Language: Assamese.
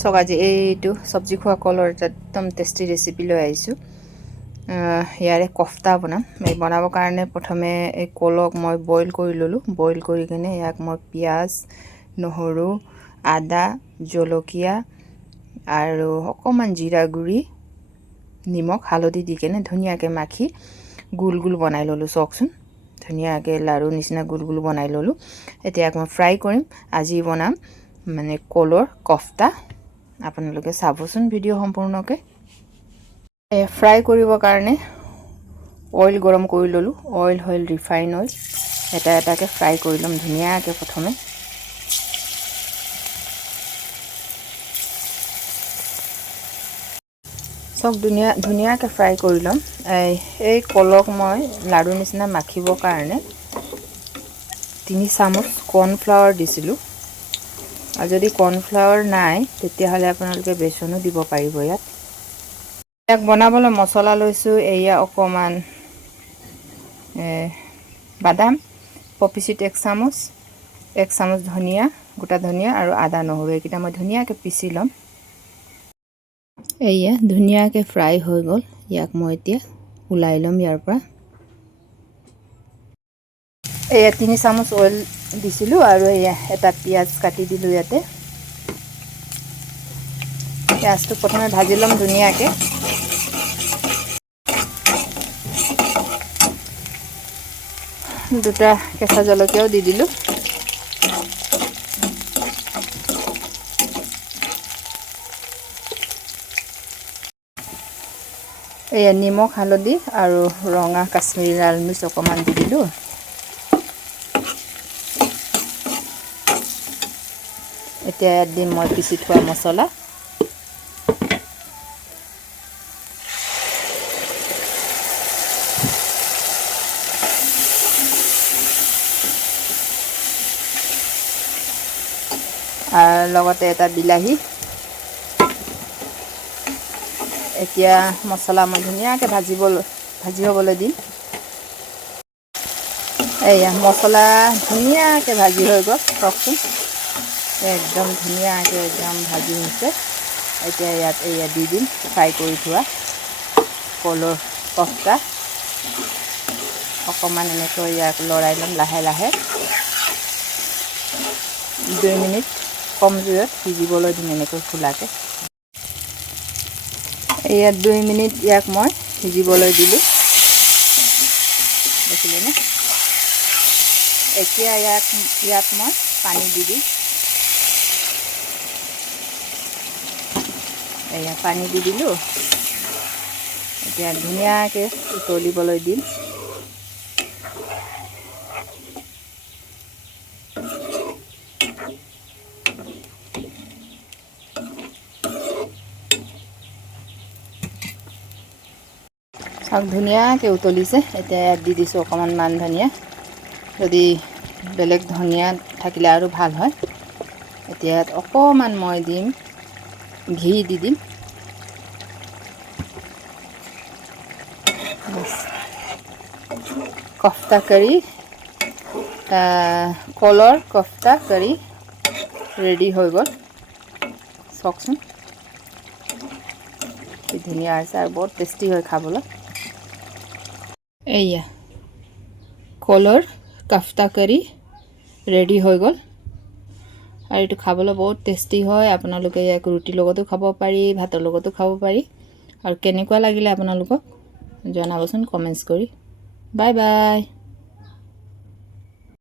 চক আজি এইটো চব্জি খোৱা কলৰ এটা একদম টেষ্টি ৰেচিপি লৈ আহিছোঁ। ইয়াৰে কফতা বনাম। এই বনাবৰ কাৰণে প্ৰথমে এই কলক মই বইল কৰি ল'লোঁ। বইল কৰি কিনে ইয়াক মই পিঁয়াজ, নহৰু, আদা, জলকীয়া আৰু অকণমান জিৰা গুড়ি, নিমখ, হালধি দি কেনে ধুনীয়াকৈ মাখি গোল গোল বনাই ল'লোঁ। চাওকচোন, ধুনীয়াকৈ লাড়ু নিচিনা গোল গোল বনাই ল'লোঁ। এতিয়া ইয়াক মই ফ্ৰাই কৰিম। আজি বনাম মানে কলৰ কফতা। আপোনালোকে চাবচোন ভিডিঅ' সম্পূৰ্ণকৈ। ফ্ৰাই কৰিবৰ কাৰণে অইল গৰম কৰি ল'লোঁ। অইল হ'ল ৰিফাইন অইল। এটা এটাকৈ ফ্ৰাই কৰি ল'ম ধুনীয়াকৈ প্ৰথমে। চব ধুনীয়াকৈ ফ্ৰাই কৰি ল'ম। এই কলক মই লাড়ু নিচিনা মাখিবৰ কাৰণে 3 চামুচ কৰ্ণফ্লাৱাৰ দিছিলোঁ। আৰু যদি কৰ্ণফ্লাৱাৰ নাই তেতিয়াহ'লে আপোনালোকে বেচনো দিব পাৰিব। ইয়াক বনাবলৈ মছলা লৈছোঁ। এয়া অকণমান বাদাম, পপি চিড 1 চামুচ, 1 চামুচ ধনিয়া, গোটা ধনিয়া আৰু আদা নহৰু এইকেইটা মই ধুনীয়াকৈ পিচি ল'ম। এয়া ধুনীয়াকৈ ফ্ৰাই হৈ গ'ল। ইয়াক মই এতিয়া ওলাই ল'ম ইয়াৰ পৰা। এয়া 3 চামুচ অইল দিছিলোঁ আৰু এয়া এটা পিঁয়াজ কাটি দিলোঁ ইয়াতে। পিঁয়াজটো প্ৰথমে ভাজি ল'ম ধুনীয়াকৈ। দুটা কেঁচা জলকীয়াও দি দিলোঁ। এয়া নিমখ, হালধি আৰু ৰঙা কাশ্মীৰী লাল মিৰ্চ অকণমান দি দিলোঁ। এতিয়া ইয়াত দিম মই পিচি থোৱা মছলা। আৰু লগতে এটা বিলাহী। এতিয়া মছলা মই ধুনীয়াকৈ ভাজি হ'বলৈ দিম। এয়া মছলা ধুনীয়াকৈ ভাজি হৈ গ'ল। চাওকচোন, একদম ধুনীয়াকৈ একদম ভাজি হৈছে। এতিয়া ইয়াত এয়া দি দিম ফ্ৰাই কৰি থোৱা কলৰ কফতা। অকণমান এনেকৈ ইয়াক লৰাই ল'ম লাহে লাহে। 2 মিনিট কম জুইত সিজিবলৈ দিম এনেকৈ খোলাকৈ। ইয়াত 2 মিনিট ইয়াক মই সিজিবলৈ দিলোঁ। দেখিলেনে? এতিয়া ইয়াত মই পানী দি দিম। এয়া পানী দি দিলোঁ। এতিয়া ধুনীয়াকৈ উতলিবলৈ দিম। চাওক ধুনীয়াকৈ উতলিছে। এতিয়া ইয়াত দি দিছোঁ অকণমান মান ধনিয়া। যদি বেলেগ ধনিয়া থাকিলে আৰু ভাল হয়। এতিয়া ইয়াত অকণমান মই দিম ঘি দি দিম। কফতা কাৰী, কলৰ কফতা কাৰী ৰেডি হৈ গ'ল। চাওকচোন কি ধুনীয়া হৈছে আৰু বহুত টেষ্টি হয় খাবলৈ। এয়া কলৰ কফতা কাৰী ৰেডি হৈ গ'ল। আৰু এইটো খাবলৈ বহুত টেষ্টি হয়। আপোনালোকে ইয়াক ৰুটিৰ লগতো খাব পাৰি, ভাতৰ লগতো খাব পাৰি। আৰু কেনেকুৱা লাগিলে আপোনালোকক জনাবচোন কমেণ্টছ কৰি। Bye bye.